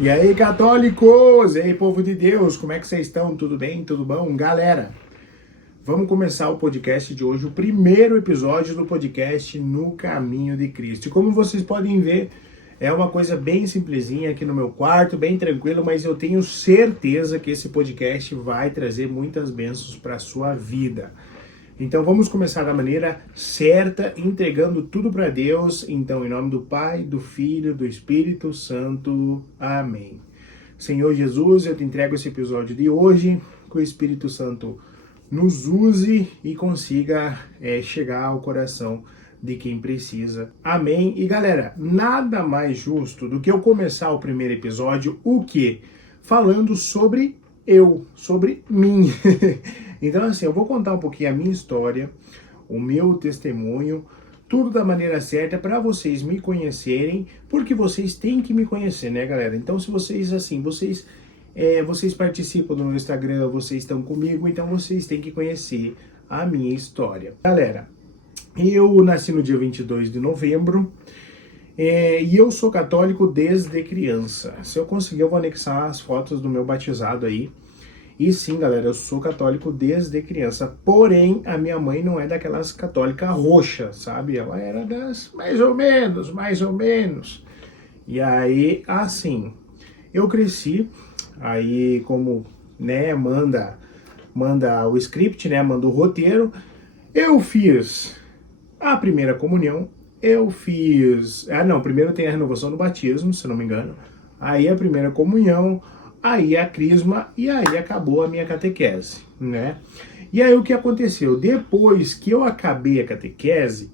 E aí, católicos! E aí, povo de Deus, como é que vocês estão? Tudo bem? Tudo bom? Galera, vamos começar o podcast de hoje, o primeiro episódio do podcast No Caminho de Cristo. E como vocês podem ver, é uma coisa bem simplesinha aqui no meu quarto, bem tranquilo, mas eu tenho certeza que esse podcast vai trazer muitas bênçãos para a sua vida. Então vamos começar da maneira certa, entregando tudo para Deus. Então, em nome do Pai, do Filho, do Espírito Santo. Amém. Senhor Jesus, eu te entrego esse episódio de hoje, que o Espírito Santo nos use e consiga chegar ao coração de quem precisa. Amém. E galera, nada mais justo do que eu começar o primeiro episódio, o quê? Falando sobre sobre mim. Então, assim, eu vou contar um pouquinho a minha história, o meu testemunho, tudo da maneira certa para vocês me conhecerem, porque vocês têm que me conhecer, né, galera? Então, se vocês, assim, vocês participam do meu Instagram, vocês estão comigo, então vocês têm que conhecer a minha história. Galera, eu nasci no dia 22 de novembro, e eu sou católico desde criança. Se eu conseguir, eu vou anexar as fotos do meu batizado aí. E sim, galera, eu sou católico desde criança. Porém, a minha mãe não é daquelas católicas roxas, sabe? Ela era das mais ou menos. E aí, assim, eu cresci, aí como, né, manda o script, né, manda o roteiro. Eu fiz a primeira comunhão. Primeiro tem a renovação do batismo, se não me engano. Aí a primeira comunhão, aí a crisma e aí acabou a minha catequese, né? E aí o que aconteceu? Depois que eu acabei a catequese,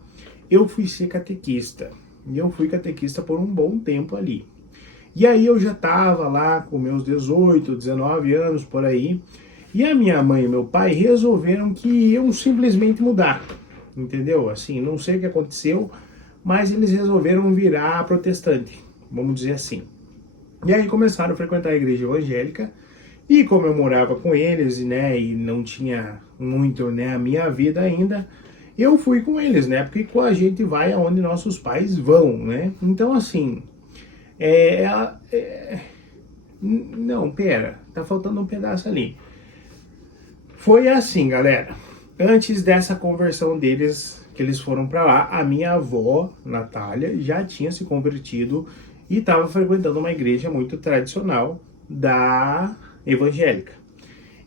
eu fui ser catequista. E eu fui catequista por um bom tempo ali. E aí eu já estava lá com meus 18, 19 anos por aí. E a minha mãe e meu pai resolveram que iam simplesmente mudar. Entendeu? Assim, não sei o que aconteceu, mas eles resolveram virar protestante, vamos dizer assim. E aí começaram a frequentar a igreja evangélica, e como eu morava com eles, né, e não tinha muito, né, a minha vida ainda, eu fui com eles, né, porque a gente vai aonde nossos pais vão, né. Então, assim, não, pera, tá faltando um pedaço ali. Foi assim, galera. Antes dessa conversão deles, que eles foram para lá, a minha avó, Natália, já tinha se convertido e estava frequentando uma igreja muito tradicional da evangélica.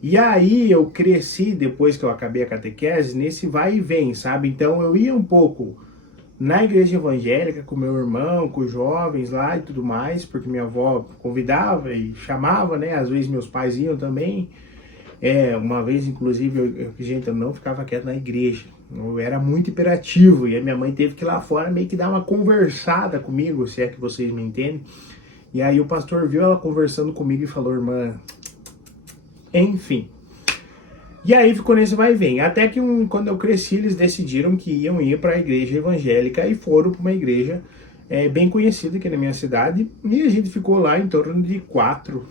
E aí eu cresci, depois que eu acabei a catequese, nesse vai e vem, sabe? Então eu ia um pouco na igreja evangélica com meu irmão, com os jovens lá e tudo mais, porque minha avó convidava e chamava, né? Às vezes meus pais iam também. Uma vez, inclusive, eu não ficava quieto na igreja. Eu era muito hiperativo e a minha mãe teve que ir lá fora meio que dar uma conversada comigo, se é que vocês me entendem. E aí o pastor viu ela conversando comigo e falou, irmã, enfim. E aí ficou nesse vai e vem. Até que quando eu cresci, eles decidiram que iam ir para a igreja evangélica e foram para uma igreja bem conhecida aqui na minha cidade. E a gente ficou lá em torno de 4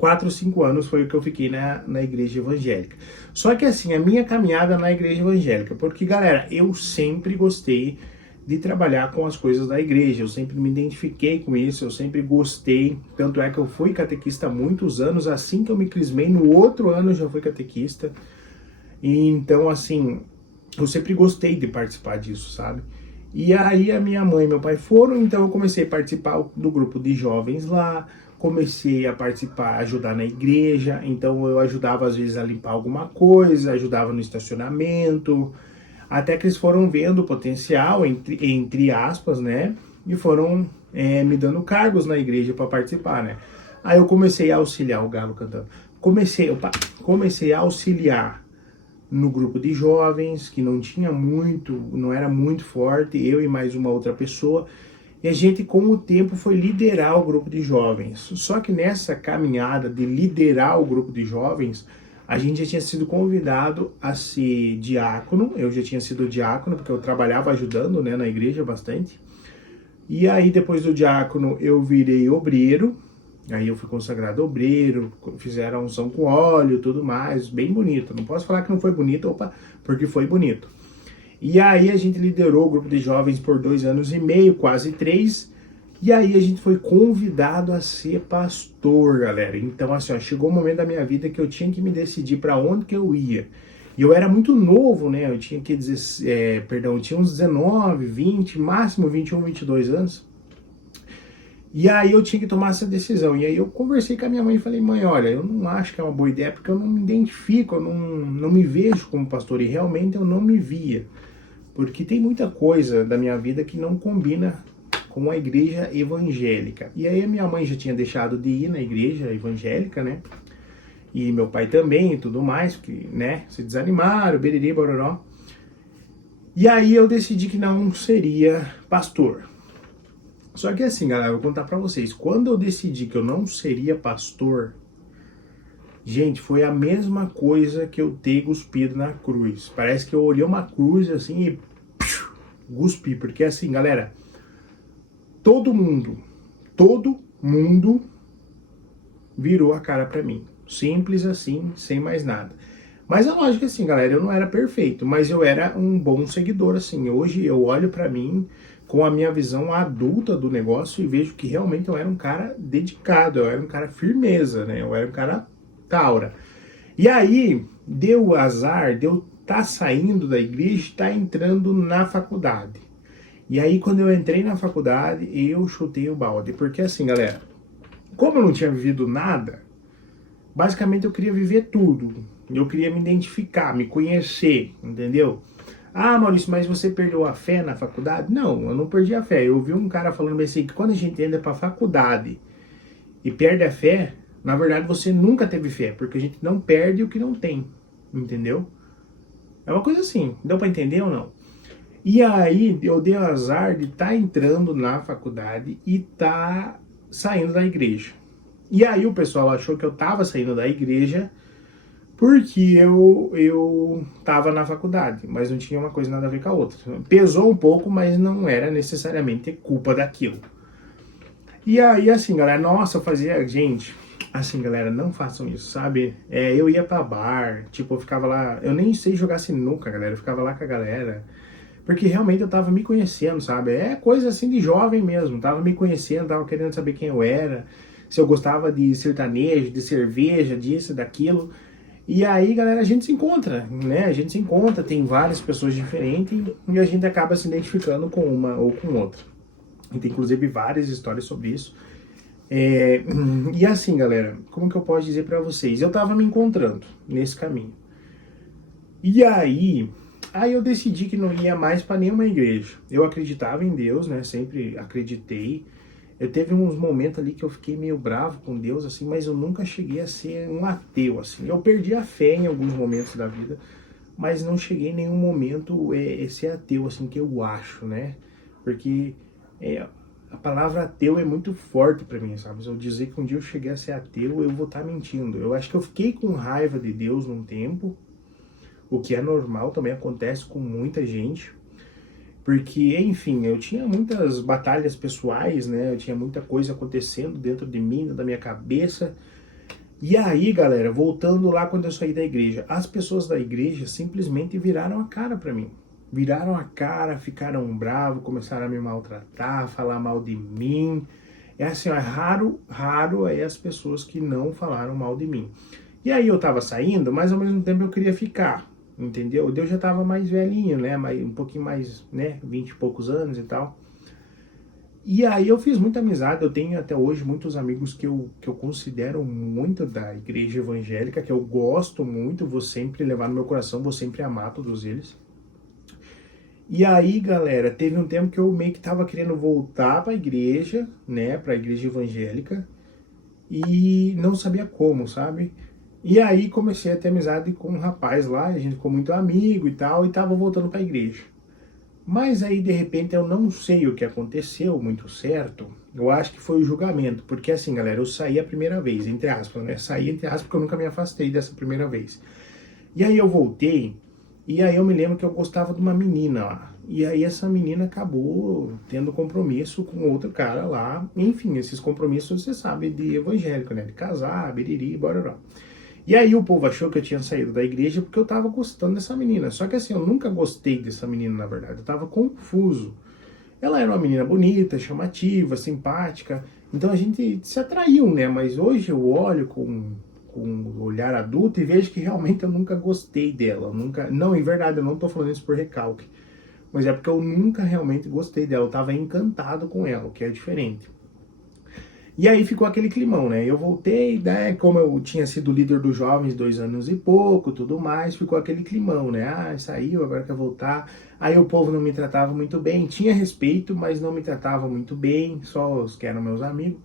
ou 5 anos foi o que eu fiquei na igreja evangélica. Só que assim, a minha caminhada na igreja evangélica, porque galera, eu sempre gostei de trabalhar com as coisas da igreja, eu sempre me identifiquei com isso, eu sempre gostei, tanto é que eu fui catequista há muitos anos, assim que eu me crismei, no outro ano eu já fui catequista, e então assim, eu sempre gostei de participar disso, sabe? E aí a minha mãe e meu pai foram, então eu comecei a participar do grupo de jovens lá, comecei a participar, ajudar na igreja, então eu ajudava às vezes a limpar alguma coisa, ajudava no estacionamento, até que eles foram vendo o potencial, entre aspas, né, e foram me dando cargos na igreja para participar, né. Aí eu comecei a auxiliar, o galo cantando, comecei a auxiliar no grupo de jovens, que não era muito forte, eu e mais uma outra pessoa, e a gente, com o tempo, foi liderar o grupo de jovens. Só que nessa caminhada de liderar o grupo de jovens, a gente já tinha sido convidado a ser diácono. Eu já tinha sido diácono, porque eu trabalhava ajudando, né, na igreja bastante. E aí, depois do diácono, eu virei obreiro. Aí eu fui consagrado obreiro, fizeram a unção com óleo e tudo mais, bem bonito. Não posso falar que não foi bonito, porque foi bonito. E aí a gente liderou o grupo de jovens por 2 anos e meio, quase 3, E aí a gente foi convidado a ser pastor, galera. Então, assim, ó, chegou o momento da minha vida que eu tinha que me decidir para onde que eu ia. E eu era muito novo, né? Eu tinha que dizer, eu tinha uns 19, 20, máximo 21, 22 anos. E aí eu tinha que tomar essa decisão. E aí eu conversei com a minha mãe e falei, mãe, olha, eu não acho que é uma boa ideia porque eu não me identifico, eu não me vejo como pastor. E realmente eu não me via. Porque tem muita coisa da minha vida que não combina com a igreja evangélica. E aí a minha mãe já tinha deixado de ir na igreja evangélica, né? E meu pai também e tudo mais, que, né, se desanimaram, beriri, bororó. E aí eu decidi que não seria pastor. Só que assim, galera, eu vou contar pra vocês. Quando eu decidi que eu não seria pastor, gente, foi a mesma coisa que eu ter cuspido na cruz. Parece que eu olhei uma cruz assim e cuspi. Porque assim, galera, todo mundo virou a cara pra mim. Simples assim, sem mais nada. Mas a lógica é assim, galera, eu não era perfeito, mas eu era um bom seguidor, assim. Hoje eu olho pra mim com a minha visão adulta do negócio e vejo que realmente eu era um cara dedicado, eu era um cara firmeza, né? Eu era um cara taura. E aí, deu azar de eu estar saindo da igreja e estar entrando na faculdade. E aí, quando eu entrei na faculdade, eu chutei o balde. Porque assim, galera, como eu não tinha vivido nada, basicamente eu queria viver tudo. Eu queria me identificar, me conhecer, entendeu? Ah, Maurício, mas você perdeu a fé na faculdade? Não, eu não perdi a fé. Eu ouvi um cara falando assim, que quando a gente entra pra faculdade e perde a fé, na verdade você nunca teve fé, porque a gente não perde o que não tem, entendeu? É uma coisa assim, deu pra entender ou não? E aí eu dei o azar de estar entrando na faculdade e estar saindo da igreja. E aí o pessoal achou que eu estava saindo da igreja porque eu estava na faculdade, mas não tinha uma coisa nada a ver com a outra. Pesou um pouco, mas não era necessariamente culpa daquilo. E aí, assim, galera, nossa, eu fazia. Gente, assim, galera, não façam isso, sabe? Eu ia pra bar, tipo, eu ficava lá. Eu nem sei jogar sinuca, galera, eu ficava lá com a galera. Porque realmente eu tava me conhecendo, sabe? É coisa assim de jovem mesmo. Tava me conhecendo, tava querendo saber quem eu era, se eu gostava de sertanejo, de cerveja, disso, daquilo. E aí, galera, a gente se encontra, né? A gente se encontra, tem várias pessoas diferentes e a gente acaba se identificando com uma ou com outra. E tem inclusive várias histórias sobre isso. E assim, galera, como que eu posso dizer pra vocês? Eu tava me encontrando nesse caminho. E aí eu decidi que não ia mais para nenhuma igreja. Eu acreditava em Deus, né? Sempre acreditei. Eu teve uns momentos ali que eu fiquei meio bravo com Deus, assim, mas eu nunca cheguei a ser um ateu, assim. Eu perdi a fé em alguns momentos da vida, mas não cheguei em nenhum momento a ser ateu, assim, que eu acho, né? Porque a palavra ateu é muito forte para mim, sabe? Se eu dizer que um dia eu cheguei a ser ateu, eu vou estar mentindo. Eu acho que eu fiquei com raiva de Deus num tempo, o que é normal, também acontece com muita gente, porque, enfim, eu tinha muitas batalhas pessoais, né? Eu tinha muita coisa acontecendo dentro de mim, da minha cabeça. E aí, galera, voltando lá quando eu saí da igreja, as pessoas da igreja simplesmente viraram a cara pra mim. Viraram a cara, ficaram bravos, começaram a me maltratar, falar mal de mim. É assim, é raro é as pessoas que não falaram mal de mim. E aí eu tava saindo, mas ao mesmo tempo eu queria ficar. Entendeu? Eu já tava mais velhinho, né? Um pouquinho mais, né? 20 e poucos anos e tal. E aí eu fiz muita amizade. Eu tenho até hoje muitos amigos que eu considero muito da igreja evangélica, que eu gosto muito, vou sempre levar no meu coração, vou sempre amar todos eles. E aí, galera, teve um tempo que eu meio que tava querendo voltar pra igreja, né? Pra igreja evangélica. E não sabia como, sabe? E aí comecei a ter amizade com um rapaz lá, a gente ficou muito amigo e tal, e tava voltando pra igreja. Mas aí, de repente, eu não sei o que aconteceu muito certo. Eu acho que foi o julgamento, porque assim, galera, eu saí a primeira vez, entre aspas, né? Saí, entre aspas, porque eu nunca me afastei dessa primeira vez. E aí eu voltei, e aí eu me lembro que eu gostava de uma menina lá. E aí essa menina acabou tendo compromisso com outro cara lá. Enfim, esses compromissos, você sabe, de evangélico, né? De casar, biriri, bororó. E aí o povo achou que eu tinha saído da igreja porque eu tava gostando dessa menina. Só que assim, eu nunca gostei dessa menina, na verdade. Eu tava confuso. Ela era uma menina bonita, chamativa, simpática, então a gente se atraiu, né? Mas hoje eu olho com um olhar adulto e vejo que realmente eu nunca gostei dela. Nunca, não, em verdade, eu não tô falando isso por recalque, mas é porque eu nunca realmente gostei dela. Eu tava encantado com ela, o que é diferente. E aí ficou aquele climão, né? Eu voltei, né? Como eu tinha sido líder dos jovens 2 anos e pouco, tudo mais, ficou aquele climão, né? Ah, saiu, agora quer voltar. Aí o povo não me tratava muito bem, tinha respeito, mas não me tratava muito bem, só os que eram meus amigos.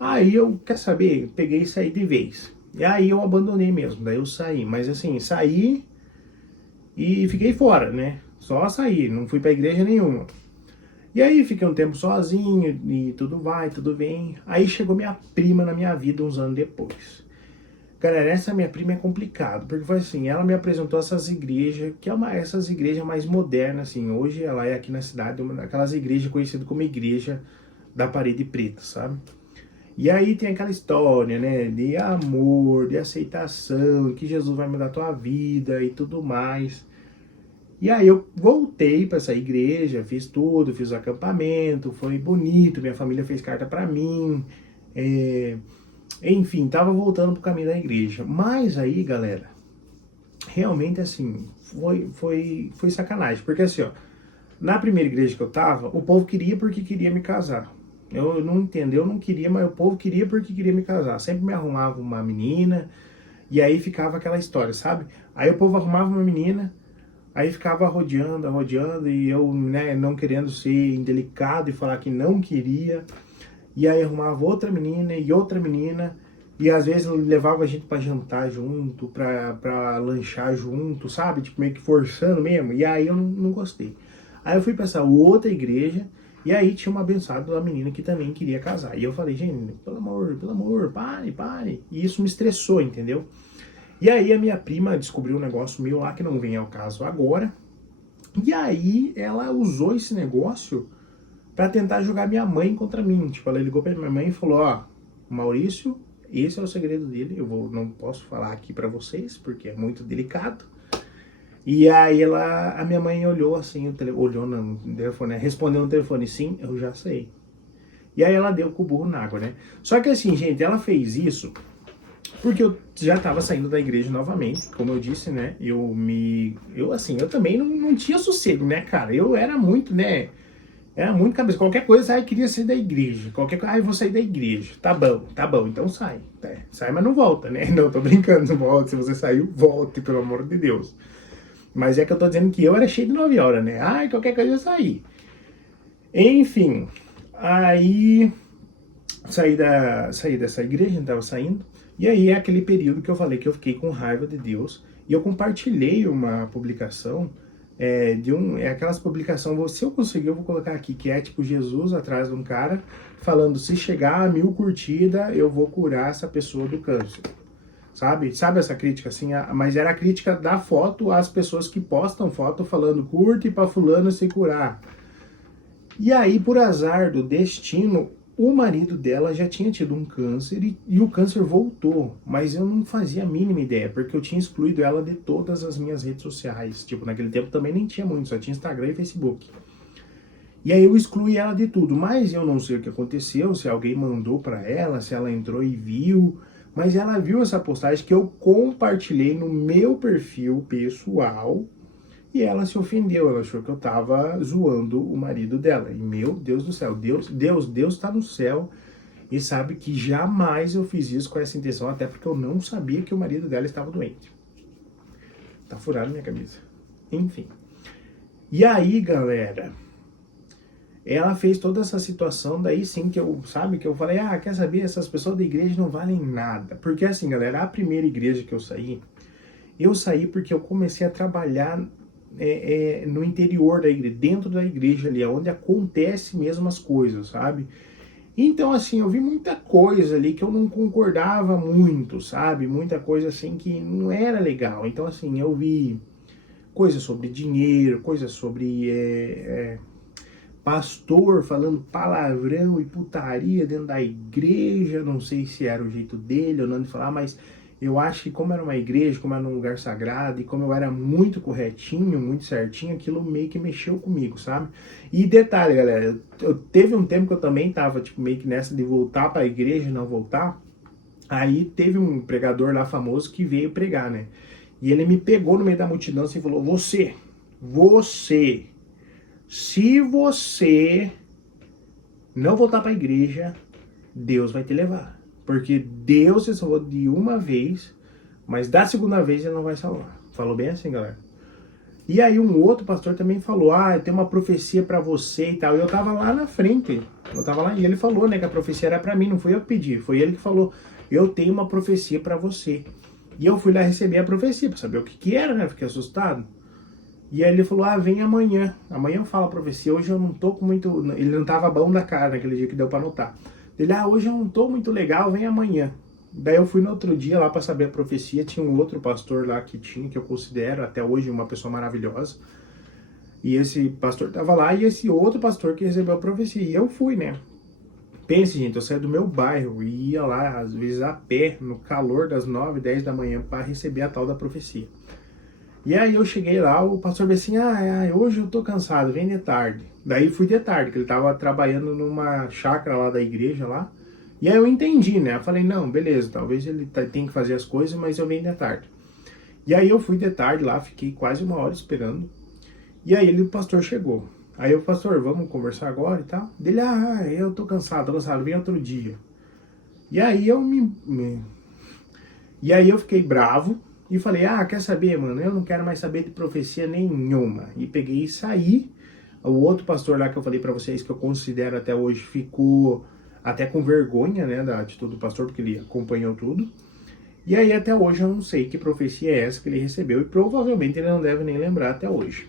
Aí eu, quer saber, peguei e saí de vez. E aí eu abandonei mesmo, daí eu saí. Mas assim, saí e fiquei fora, né? Só saí, não fui pra igreja nenhuma. E aí fiquei um tempo sozinho e tudo vai, tudo vem. Aí chegou minha prima na minha vida uns anos depois. Galera, essa minha prima é complicado, porque foi assim, ela me apresentou essas igrejas, que é essas igrejas mais modernas, assim. Hoje ela é aqui na cidade, uma daquelas igrejas conhecidas como igreja da parede preta, sabe? E aí tem aquela história, né, de amor, de aceitação, que Jesus vai mudar a tua vida e tudo mais. E aí eu voltei para essa igreja, fiz tudo, fiz o acampamento, foi bonito, minha família fez carta para mim, enfim, tava voltando pro caminho da igreja. Mas aí, galera, realmente assim, foi sacanagem, porque assim, ó, na primeira igreja que eu tava, o povo queria porque queria me casar. Eu não entendo, eu não queria, mas o povo queria porque queria me casar. Sempre me arrumava uma menina, e aí ficava aquela história, sabe? Aí o povo arrumava uma menina, aí ficava rodeando, rodeando, e eu, né, não querendo ser indelicado e falar que não queria. E aí arrumava outra menina, e às vezes levava a gente pra jantar junto, pra lanchar junto, sabe? Tipo, meio que forçando mesmo. E aí eu não gostei. Aí eu fui pra essa outra igreja, e aí tinha uma abençoada da menina que também queria casar. E eu falei, gente, pelo amor, pare, pare. E isso me estressou, entendeu? E aí a minha prima descobriu um negócio meu lá que não vem ao caso agora. E aí ela usou esse negócio pra tentar jogar minha mãe contra mim. Tipo, ela ligou pra minha mãe e falou, ó, Maurício, esse é o segredo dele, não posso falar aqui pra vocês, porque é muito delicado. E aí a minha mãe olhou assim, olhou no telefone, né? Respondeu no telefone, sim, eu já sei. E aí ela deu com o burro na água, né? Só que assim, gente, ela fez isso porque eu já tava saindo da igreja novamente, como eu disse, né? Eu também não tinha sossego, né, cara? Eu era muito, né? Era muito cabeça. Qualquer coisa, ai, queria sair da igreja. Qualquer coisa, ai, vou sair da igreja. Tá bom, então sai. Sai, mas não volta, né? Não, tô brincando, não volta. Se você saiu, volte, pelo amor de Deus. Mas é que eu tô dizendo que eu era cheio de 9 horas, né? Ai, qualquer coisa eu saí. Enfim, aí saí dessa igreja, não tava saindo. E aí é aquele período que eu falei que eu fiquei com raiva de Deus. E eu compartilhei uma publicação aquelas publicações, se eu conseguir, eu vou colocar aqui, que é tipo Jesus atrás de um cara falando, se chegar a 1000 curtidas, eu vou curar essa pessoa do câncer. Sabe essa crítica assim? Mas era a crítica da foto às pessoas que postam foto falando curte pra fulano se curar. E aí, por azar do destino, o marido dela já tinha tido um câncer e o câncer voltou, mas eu não fazia a mínima ideia, porque eu tinha excluído ela de todas as minhas redes sociais. Tipo, naquele tempo também nem tinha muito, só tinha Instagram e Facebook. E aí eu excluí ela de tudo, mas eu não sei o que aconteceu, se alguém mandou pra ela, se ela entrou e viu, mas ela viu essa postagem que eu compartilhei no meu perfil pessoal. E ela se ofendeu, ela achou que eu tava zoando o marido dela. E meu Deus do céu, Deus tá no céu e sabe que jamais eu fiz isso com essa intenção, até porque eu não sabia que o marido dela estava doente. Tá furado minha camisa. Enfim. E aí, galera, ela fez toda essa situação, daí sim que eu falei, quer saber, essas pessoas da igreja não valem nada. Porque assim, galera, a primeira igreja que eu saí porque eu comecei a trabalhar no interior da igreja, dentro da igreja ali, onde acontece mesmo as coisas, sabe? Então, assim, eu vi muita coisa ali que eu não concordava muito, sabe? Muita coisa, assim, que não era legal. Então, assim, eu vi coisas sobre dinheiro, coisas sobre pastor falando palavrão e putaria dentro da igreja, não sei se era o jeito dele ou não de falar, mas eu acho que como era uma igreja, como era um lugar sagrado, e como eu era muito corretinho, muito certinho, aquilo meio que mexeu comigo, sabe? E detalhe, galera, eu teve um tempo que eu também tava, tipo, meio que nessa de voltar pra igreja e não voltar. Aí teve um pregador lá famoso que veio pregar, né? E ele me pegou no meio da multidão assim, e falou, você, se você não voltar pra igreja, Deus vai te levar. Porque Deus te salvou de uma vez, mas da segunda vez ele não vai salvar. Falou bem assim, galera. E aí um outro pastor também falou, tem uma profecia pra você e tal. E eu tava lá na frente, eu tava lá e ele falou, né, que a profecia era pra mim, não fui eu que pedi. Foi ele que falou, eu tenho uma profecia pra você. E eu fui lá receber a profecia pra saber o que era, né, fiquei assustado. E aí ele falou, vem amanhã. Amanhã eu falo a profecia, hoje eu não tô com muito... Ele não tava bom da cara naquele dia que deu pra notar. Ele, hoje eu não tô muito legal, vem amanhã. Daí eu fui no outro dia lá para saber a profecia, tinha um outro pastor lá que eu considero até hoje uma pessoa maravilhosa. E esse pastor tava lá e esse outro pastor que recebeu a profecia. E eu fui, né? Pense, gente, eu saí do meu bairro e ia lá, às vezes a pé, no calor das 9, 10 da manhã, para receber a tal da profecia. E aí eu cheguei lá, o pastor disse assim, hoje eu tô cansado, vem de tarde. Daí fui de tarde, que ele tava trabalhando numa chácara lá da igreja lá. E aí eu entendi, né? Eu falei, não, beleza, talvez ele tenha que fazer as coisas, mas eu venho de tarde. E aí eu fui de tarde lá, fiquei quase uma hora esperando. E aí o pastor chegou. Aí o pastor, vamos conversar agora e tal? Dele, eu tô cansado, vem outro dia. E aí E aí eu fiquei bravo e falei, quer saber, mano? Eu não quero mais saber de profecia nenhuma. E peguei e saí. O outro pastor lá que eu falei pra vocês, que eu considero até hoje, ficou até com vergonha, né, da atitude do pastor, porque ele acompanhou tudo. E aí até hoje eu não sei que profecia é essa que ele recebeu, e provavelmente ele não deve nem lembrar até hoje,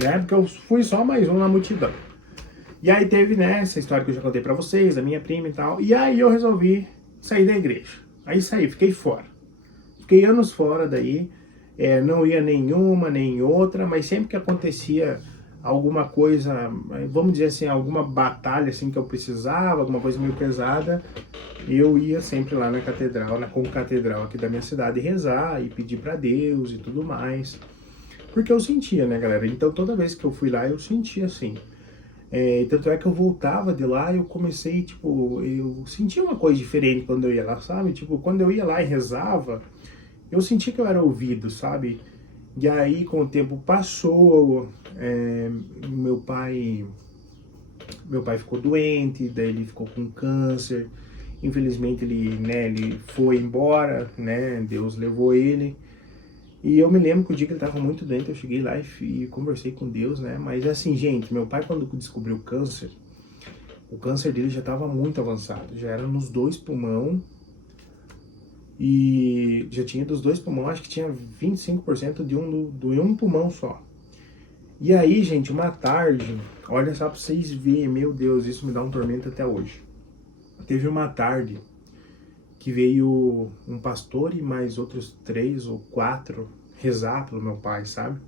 né, porque eu fui só mais um na multidão. E aí teve, né, essa história que eu já contei pra vocês, a minha prima e tal, e aí eu resolvi sair da igreja. Aí saí, fiquei fora. Fiquei anos fora daí, não ia nenhuma, nem outra, mas sempre que acontecia alguma coisa, vamos dizer assim, alguma batalha assim que eu precisava, alguma coisa meio pesada, eu ia sempre lá na catedral, na concatedral aqui da minha cidade, rezar e pedir para Deus e tudo mais, porque eu sentia, né, galera? Então toda vez que eu fui lá eu sentia assim. Tanto é que eu voltava de lá e eu comecei, tipo, eu sentia uma coisa diferente quando eu ia lá, sabe? Tipo, quando eu ia lá e rezava, eu sentia que eu era ouvido, sabe? E aí, com o tempo passou, meu pai ficou doente, daí ele ficou com câncer. Infelizmente ele foi embora, né? Deus levou ele. E eu me lembro que o dia que ele estava muito doente, eu cheguei lá e conversei com Deus, né? Mas assim, gente, meu pai quando descobriu o câncer dele já estava muito avançado, já era nos 2 pulmões. E já tinha dos 2 pulmões, acho que tinha 25% de um pulmão só. E aí, gente, uma tarde, olha só pra vocês verem, meu Deus, isso me dá um tormento até hoje. Teve uma tarde que veio um pastor e mais outros 3 ou 4 rezar pelo meu pai, sabe?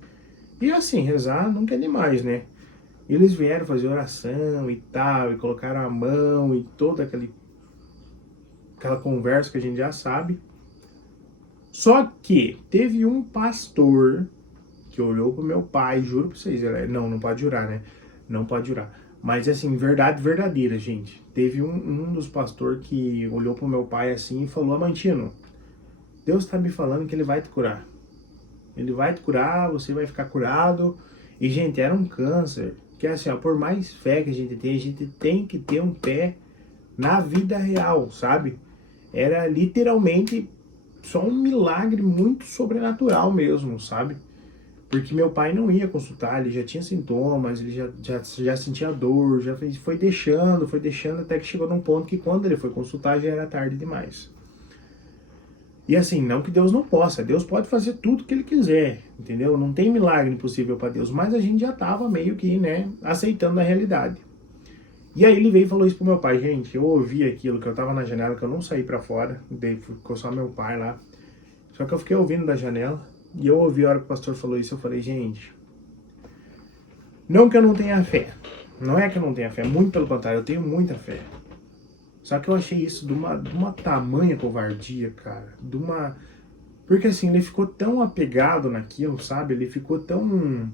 E assim, rezar nunca é demais, né? Eles vieram fazer oração e tal, e colocaram a mão e toda aquela conversa que a gente já sabe. Só que teve um pastor que olhou pro meu pai, juro pra vocês, não pode jurar, né? Não pode jurar. Mas assim, verdade verdadeira, gente. Teve um dos pastores que olhou pro meu pai assim e falou, Amantino, Deus tá me falando que ele vai te curar. Ele vai te curar, você vai ficar curado. E, gente, era um câncer. Que assim, por mais fé que a gente tem que ter um pé na vida real, sabe? Era literalmente só um milagre muito sobrenatural mesmo, sabe? Porque meu pai não ia consultar, ele já tinha sintomas, ele já sentia dor, foi deixando, até que chegou num ponto que quando ele foi consultar já era tarde demais. E assim, não que Deus não possa, Deus pode fazer tudo que ele quiser, entendeu? Não tem milagre impossível para Deus, mas a gente já tava meio que, né, aceitando a realidade. E aí ele veio e falou isso pro meu pai, gente, eu ouvi aquilo, que eu tava na janela, que eu não saí para fora, daí ficou só meu pai lá. Só que eu fiquei ouvindo da janela, e eu ouvi a hora que o pastor falou isso, eu falei, gente, não que eu não tenha fé, não é que eu não tenha fé, muito pelo contrário, eu tenho muita fé. Só que eu achei isso de uma tamanha covardia, cara. Porque assim, ele ficou tão apegado naquilo, sabe? Ele ficou tão...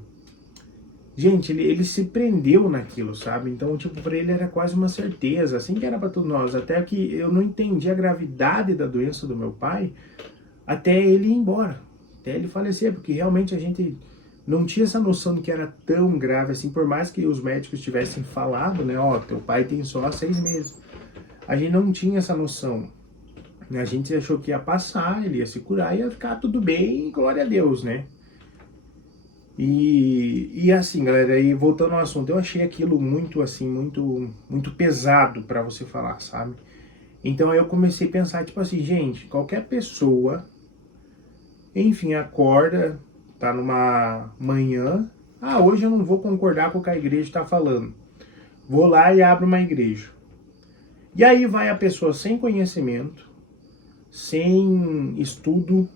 Gente, ele se prendeu naquilo, sabe? Então, tipo, pra ele era quase uma certeza, assim que era pra todos nós. Até que eu não entendi a gravidade da doença do meu pai até ele ir embora, até ele falecer, porque realmente a gente não tinha essa noção de que era tão grave assim, por mais que os médicos tivessem falado, né? Ó, teu pai tem só 6 meses. A gente não tinha essa noção. A gente achou que ia passar, ele ia se curar, ia ficar tudo bem, glória a Deus, né? E assim, galera, e voltando ao assunto, eu achei aquilo muito, assim, muito pesado pra você falar, sabe? Então eu comecei a pensar, tipo assim, gente, qualquer pessoa, enfim, acorda, tá numa manhã, hoje eu não vou concordar com o que a igreja tá falando. Vou lá e abro uma igreja. E aí vai a pessoa sem conhecimento, sem estudo,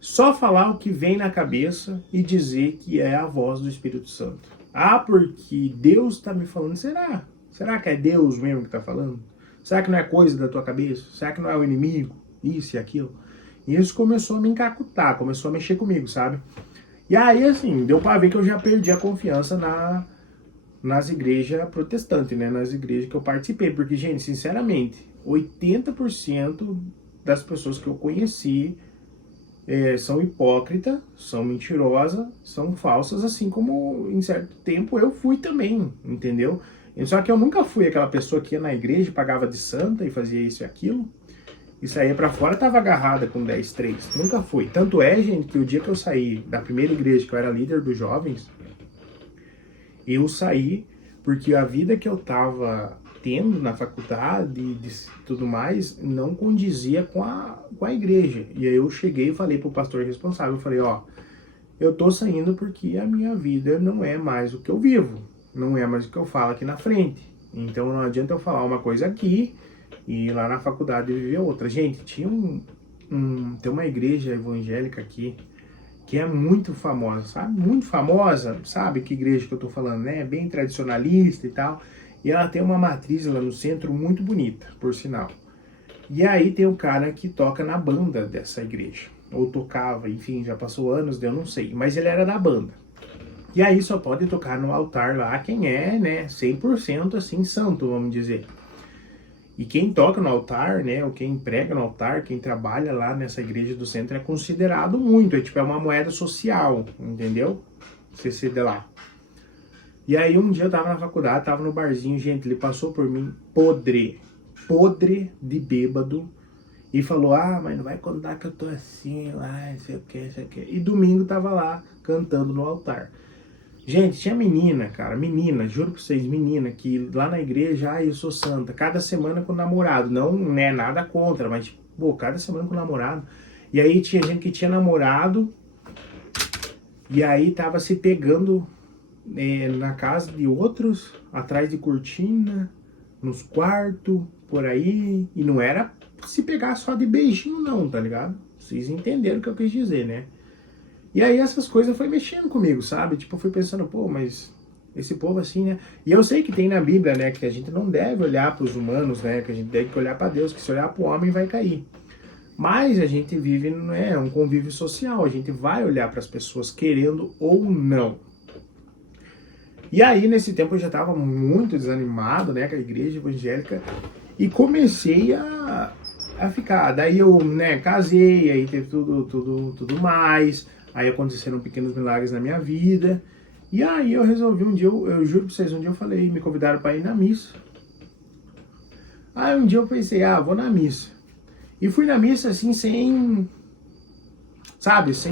só falar o que vem na cabeça e dizer que é a voz do Espírito Santo. Porque Deus está me falando. Será? Será que é Deus mesmo que está falando? Será que não é coisa da tua cabeça? Será que não é o inimigo? Isso e aquilo? E isso começou a me encacutar, começou a mexer comigo, sabe? E aí, assim, deu para ver que eu já perdi a confiança nas igrejas protestantes, né? Nas igrejas que eu participei. Porque, gente, sinceramente, 80% das pessoas que eu conheci são hipócritas, são mentirosas, são falsas, assim como em certo tempo eu fui também, entendeu? Só que eu nunca fui aquela pessoa que ia na igreja, pagava de santa e fazia isso e aquilo, e saía pra fora, tava agarrada com 10-3. Nunca fui. Tanto é, gente, que o dia que eu saí da primeira igreja, que eu era líder dos jovens, eu saí porque a vida que eu tava tendo na faculdade e tudo mais não condizia com a igreja. E aí eu cheguei e falei pro pastor responsável, eu falei, ó, eu tô saindo porque a minha vida não é mais o que eu vivo, não é mais o que eu falo aqui na frente. Então não adianta eu falar uma coisa aqui e lá na faculdade viver outra. Gente, tem uma igreja evangélica aqui que é muito famosa, sabe? Muito famosa, sabe que igreja que eu tô falando, né? Bem tradicionalista e tal. E ela tem uma matriz lá no centro muito bonita, por sinal. E aí tem um cara que toca na banda dessa igreja. Ou tocava, enfim, já passou anos, eu não sei. Mas ele era da banda. E aí só pode tocar no altar lá quem é, né, 100% assim, santo, vamos dizer. E quem toca no altar, né, ou quem prega no altar, quem trabalha lá nessa igreja do centro é considerado muito, é uma moeda social, entendeu? Você de lá. E aí um dia eu tava na faculdade, tava no barzinho, gente, ele passou por mim podre de bêbado, e falou, mas não vai contar que eu tô assim, lá, não sei o que, sei o que. E domingo tava lá, cantando no altar. Gente, tinha menina, cara, menina, juro pra vocês, menina, que lá na igreja, eu sou santa, cada semana com o namorado, não, né, nada contra, mas, pô, cada semana com o namorado. E aí tinha gente que tinha namorado, e aí tava se pegando na casa de outros, atrás de cortina, nos quartos, por aí, e não era se pegar só de beijinho não, tá ligado? Vocês entenderam o que eu quis dizer, né? E aí essas coisas foi mexendo comigo, sabe? Tipo, eu fui pensando, pô, mas esse povo assim, né? E eu sei que tem na Bíblia, né, que a gente não deve olhar para os humanos, né, que a gente deve olhar para Deus, que se olhar para o homem vai cair. Mas a gente vive, né, um convívio social, a gente vai olhar para as pessoas querendo ou não. E aí, nesse tempo, eu já estava muito desanimado, né, com a igreja evangélica, e comecei a ficar. Daí eu, né, casei, aí teve tudo mais, aí aconteceram pequenos milagres na minha vida, e aí eu resolvi um dia, eu juro pra vocês, um dia eu falei, me convidaram para ir na missa. Aí um dia eu pensei, vou na missa. E fui na missa assim, sem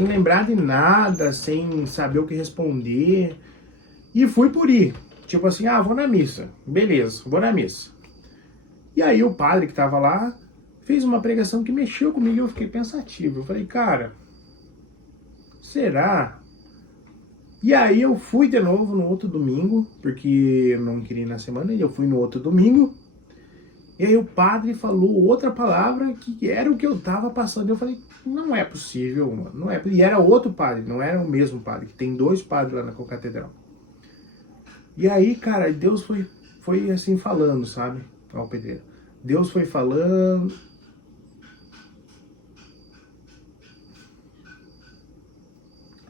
lembrar de nada, sem saber o que responder. E fui por ir. Tipo assim, vou na missa. Beleza, vou na missa. E aí o padre que tava lá fez uma pregação que mexeu comigo e eu fiquei pensativo. Eu falei, cara, será? E aí eu fui de novo no outro domingo, porque eu não queria ir na semana, e eu fui no outro domingo. E aí o padre falou outra palavra que era o que eu tava passando. Eu falei, não é possível, mano. Não é. E era outro padre, não era o mesmo padre, que tem 2 padres lá na catedral. E aí, cara, Deus foi assim falando, sabe? Ó, o pedreiro. Deus foi falando.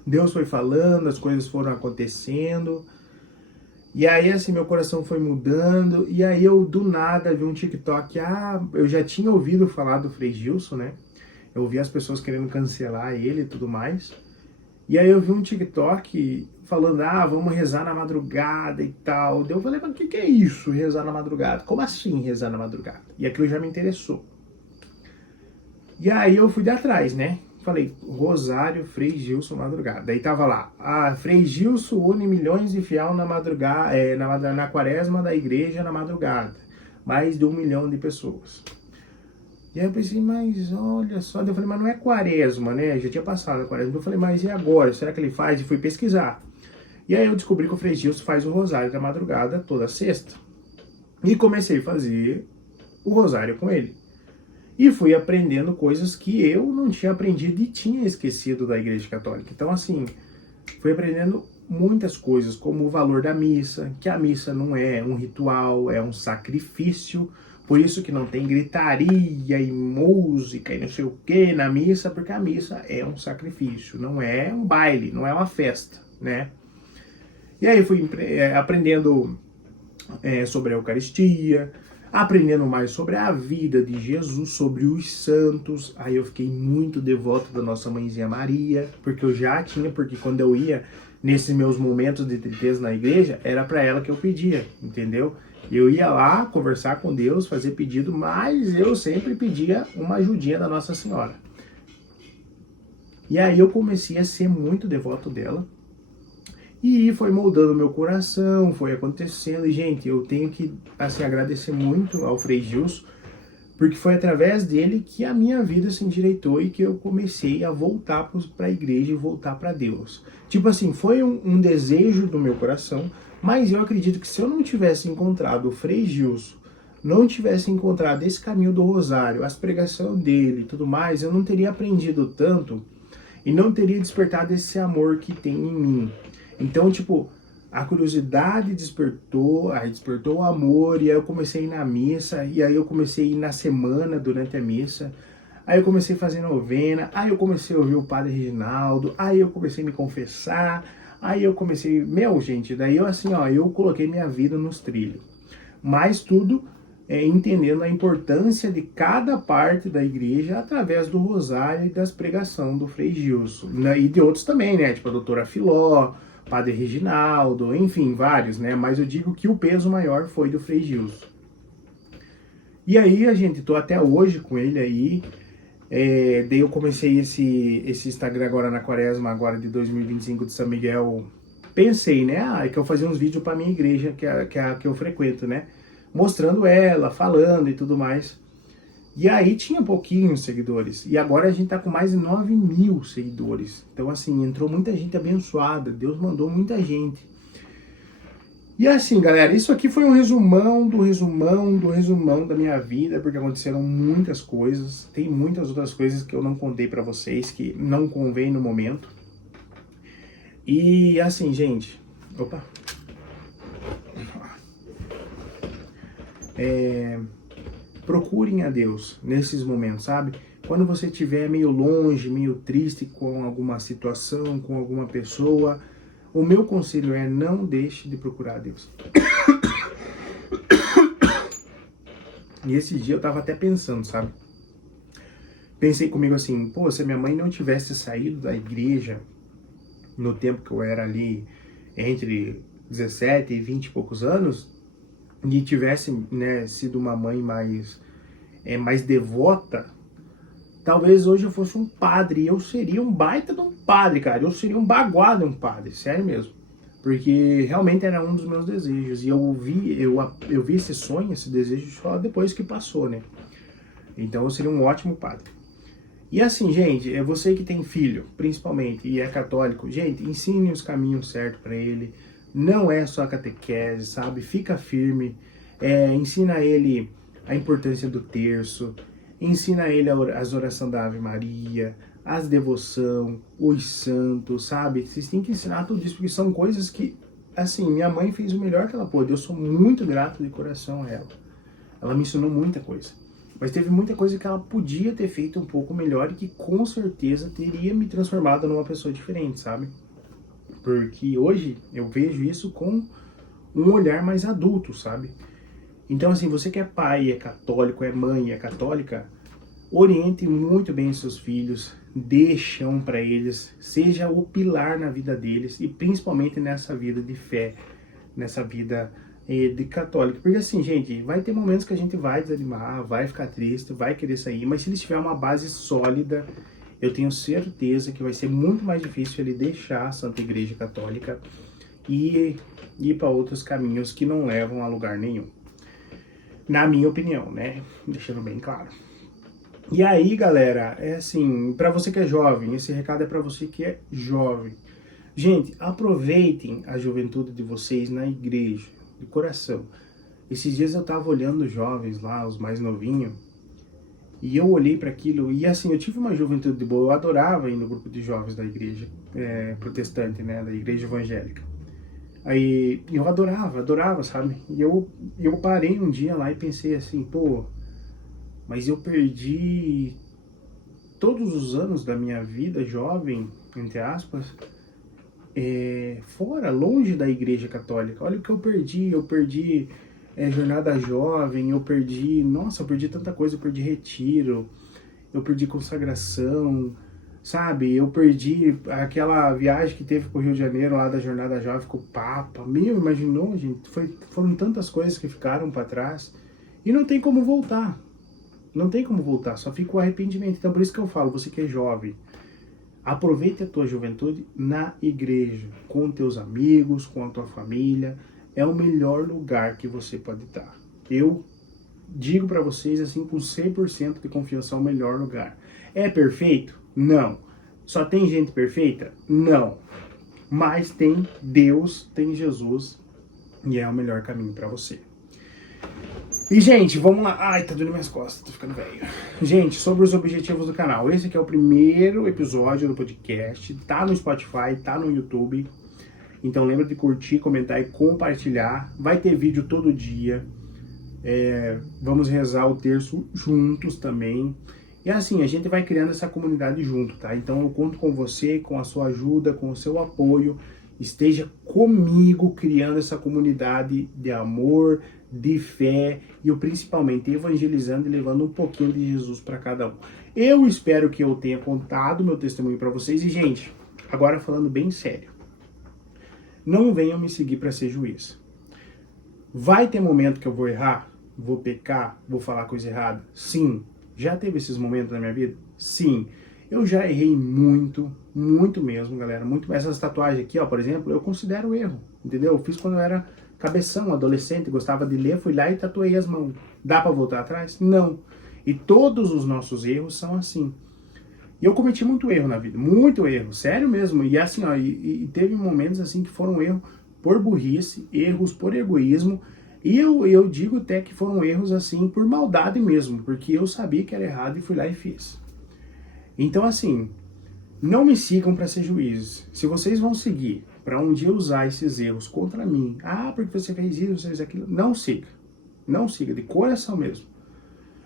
Deus foi falando, as coisas foram acontecendo. E aí, assim, meu coração foi mudando. E aí, eu, do nada, vi um TikTok. Eu já tinha ouvido falar do Frei Gilson, né? Eu ouvi as pessoas querendo cancelar ele e tudo mais. E aí, eu vi um TikTok falando, vamos rezar na madrugada e tal. Daí eu falei, mas o que é isso, rezar na madrugada? Como assim, rezar na madrugada? E aquilo já me interessou. E aí, eu fui de atrás, né? Falei, Rosário Frei Gilson madrugada. Daí tava lá, Frei Gilson une milhões de fiel na madrugada, na quaresma da igreja na madrugada. Mais de 1 milhão de pessoas. E aí eu pensei, mas olha só. Daí eu falei, mas não é quaresma, né? Já tinha passado a quaresma. Eu falei, mas e agora? Será que ele faz? E fui pesquisar. E aí eu descobri que o Frei Gilson faz o rosário da madrugada toda sexta. E comecei a fazer o rosário com ele. E fui aprendendo coisas que eu não tinha aprendido e tinha esquecido da Igreja Católica. Então, assim, fui aprendendo muitas coisas, como o valor da missa, que a missa não é um ritual, é um sacrifício. Por isso que não tem gritaria e música e não sei o que na missa, porque a missa é um sacrifício, não é um baile, não é uma festa, né? E aí fui aprendendo sobre a Eucaristia, aprendendo mais sobre a vida de Jesus, sobre os santos. Aí eu fiquei muito devoto da nossa mãezinha Maria, porque eu já tinha, porque quando eu ia nesses meus momentos de tristeza na igreja, era para ela que eu pedia, entendeu? Eu ia lá conversar com Deus, fazer pedido, mas eu sempre pedia uma ajudinha da Nossa Senhora. E aí eu comecei a ser muito devoto dela. E foi moldando meu coração, foi acontecendo. E, gente, eu tenho que, assim, agradecer muito ao Frei Gilson, porque foi através dele que a minha vida se endireitou e que eu comecei a voltar para a igreja e voltar para Deus. Tipo assim, foi um desejo do meu coração, mas eu acredito que se eu não tivesse encontrado o Frei Gilson, não tivesse encontrado esse caminho do rosário, as pregações dele e tudo mais, eu não teria aprendido tanto e não teria despertado esse amor que tem em mim. Então, tipo, a curiosidade despertou, aí despertou o amor, e aí eu comecei a ir na missa, e aí eu comecei a ir na semana durante a missa, aí eu comecei a fazer novena, aí eu comecei a ouvir o Padre Reginaldo, aí eu comecei a me confessar, aí eu comecei, gente, daí eu assim, eu coloquei minha vida nos trilhos. Mas tudo entendendo a importância de cada parte da igreja através do rosário e das pregações do Frei Gilson, né? E de outros também, né? Tipo a doutora Filó, Padre Reginaldo, enfim, vários, né? Mas eu digo que o peso maior foi do Frei Gilson. E aí, gente, tô até hoje com ele aí. Daí eu comecei esse Instagram agora na quaresma, agora de 2025 de São Miguel. Pensei, né? Que eu fazia uns vídeos pra minha igreja, que é a que eu frequento, né? Mostrando ela, falando e tudo mais. E aí tinha pouquinhos seguidores. E agora a gente tá com mais de 9.000 seguidores. Então, assim, entrou muita gente abençoada. Deus mandou muita gente. E assim, galera, isso aqui foi um resumão da minha vida, porque aconteceram muitas coisas. Tem muitas outras coisas que eu não contei pra vocês, que não convém no momento. E assim, gente... Opa! Procurem a Deus nesses momentos, sabe? Quando você estiver meio longe, meio triste com alguma situação, com alguma pessoa, o meu conselho é não deixe de procurar a Deus. E esse dia eu tava até pensando, sabe? Pensei comigo assim, pô, se a minha mãe não tivesse saído da igreja no tempo que eu era ali, entre 17 e 20 e poucos anos, e tivesse, né, sido uma mãe mais devota, talvez hoje eu fosse um padre, e eu seria um baita de um padre, cara, eu seria um baguá de um padre, sério mesmo, porque realmente era um dos meus desejos, e eu vi esse sonho, esse desejo só depois que passou, né, então eu seria um ótimo padre. E assim, gente, é você que tem filho, principalmente, e é católico, gente, ensine os caminhos certos para ele. Não é só catequese, sabe? Fica firme, ensina ele a importância do terço, ensina ele as orações da Ave Maria, as devoção, os santos, sabe? Vocês têm que ensinar tudo isso, porque são coisas que, assim, minha mãe fez o melhor que ela pôde. Eu sou muito grato de coração a ela. ela me ensinou muita coisa. Mas teve muita coisa que ela podia ter feito um pouco melhor e que com certeza teria me transformado numa pessoa diferente, sabe? Porque hoje eu vejo isso com um olhar mais adulto, sabe? Então, assim, você que é pai, é católico, é mãe, é católica, oriente muito bem seus filhos, dê chão para eles, seja o pilar na vida deles e principalmente nessa vida de fé, nessa vida de católica. Porque assim, gente, vai ter momentos que a gente vai desanimar, vai ficar triste, vai querer sair, mas se eles tiverem uma base sólida, eu tenho certeza que vai ser muito mais difícil ele deixar a Santa Igreja Católica e ir para outros caminhos que não levam a lugar nenhum. Na minha opinião, né? Deixando bem claro. E aí, galera, é assim, para você que é jovem, esse recado é para você que é jovem. Gente, aproveitem a juventude de vocês na igreja, de coração. Esses dias eu tava olhando os jovens lá, os mais novinhos, e eu olhei para aquilo, e assim, eu tive uma juventude boa, eu adorava ir no grupo de jovens da igreja protestante, né, da igreja evangélica. Aí eu adorava, sabe? E eu parei um dia lá e pensei assim, pô, mas eu perdi todos os anos da minha vida jovem, entre aspas, fora, longe da igreja católica. Olha o que eu perdi jornada jovem, eu perdi tanta coisa, eu perdi retiro, eu perdi consagração, sabe? Eu perdi aquela viagem que teve pro Rio de Janeiro, lá da jornada jovem com o Papa. Meu, imaginou, gente? Foram tantas coisas que ficaram para trás e não tem como voltar. Não tem como voltar, só fica o arrependimento. Então por isso que eu falo, você que é jovem, aproveite a tua juventude na igreja, com teus amigos, com a tua família. É o melhor lugar que você pode estar. Eu digo para vocês assim com 100% de confiança, é o melhor lugar. É perfeito? Não. Só tem gente perfeita? Não. Mas tem Deus, tem Jesus e é o melhor caminho para você. E, gente, vamos lá. Ai, tá doendo minhas costas, tô ficando velho. Gente, sobre os objetivos do canal. Esse aqui é o primeiro episódio do podcast. Tá no Spotify, tá no YouTube. Então lembra de curtir, comentar e compartilhar. Vai ter vídeo todo dia. Vamos rezar o terço juntos também. E assim, a gente vai criando essa comunidade junto, tá? Então eu conto com você, com a sua ajuda, com o seu apoio. Esteja comigo criando essa comunidade de amor, de fé e principalmente evangelizando e levando um pouquinho de Jesus para cada um. Eu espero que eu tenha contado meu testemunho para vocês. E, gente, agora falando bem sério, não venham me seguir para ser juiz. Vai ter momento que eu vou errar, vou pecar, vou falar coisa errada? Sim. Já teve esses momentos na minha vida? Sim. Eu já errei muito, muito mesmo, galera. Muito. Essas tatuagens aqui, ó, por exemplo, eu considero erro, entendeu? Eu fiz quando eu era cabeção, adolescente, gostava de ler, fui lá e tatuei as mãos. Dá pra voltar atrás? Não. E todos os nossos erros são assim. E eu cometi muito erro na vida, muito erro, sério mesmo. E assim, ó, e teve momentos assim que foram erros por burrice, erros por egoísmo. E eu digo até que foram erros assim por maldade mesmo, porque eu sabia que era errado e fui lá e fiz. Então, assim, não me sigam para ser juízes. Se vocês vão seguir para um dia usar esses erros contra mim, porque você fez isso, você fez aquilo, não siga. Não siga, de coração mesmo.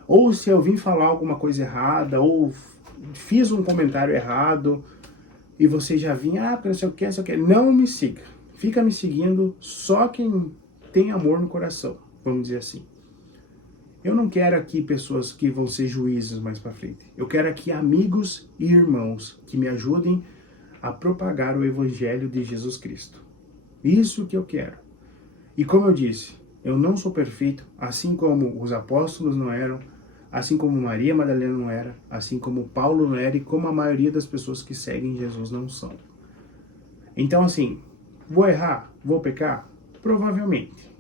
Ou se eu vim falar alguma coisa errada, ou fiz um comentário errado, e você já vinha, porque não sei o que, não me siga. Fica me seguindo só quem tem amor no coração, vamos dizer assim. Eu não quero aqui pessoas que vão ser juízes mais para frente. Eu quero aqui amigos e irmãos que me ajudem a propagar o evangelho de Jesus Cristo. Isso que eu quero. E como eu disse, eu não sou perfeito, assim como os apóstolos não eram, assim como Maria Madalena não era, assim como Paulo não era e como a maioria das pessoas que seguem Jesus não são. Então assim, vou errar? Vou pecar? Provavelmente.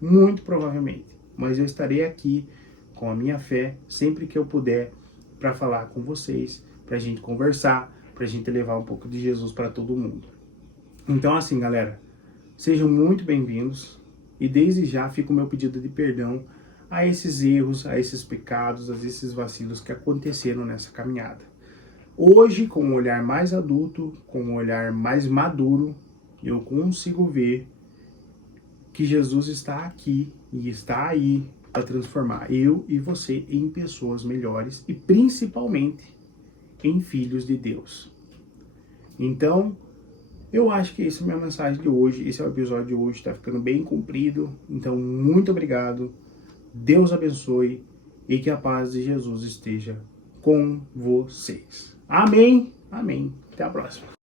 Muito provavelmente. Mas eu estarei aqui com a minha fé sempre que eu puder para falar com vocês, para a gente conversar, para a gente levar um pouco de Jesus para todo mundo. Então assim, galera, sejam muito bem-vindos e desde já fica o meu pedido de perdão a esses erros, a esses pecados, a esses vacilos que aconteceram nessa caminhada. Hoje, com um olhar mais adulto, com um olhar mais maduro, eu consigo ver que Jesus está aqui e está aí para transformar eu e você em pessoas melhores e principalmente em filhos de Deus. Então, eu acho que essa é a minha mensagem de hoje, esse é o episódio de hoje, está ficando bem comprido. Então, muito obrigado, Deus abençoe e que a paz de Jesus esteja com vocês. Amém, amém. Até a próxima.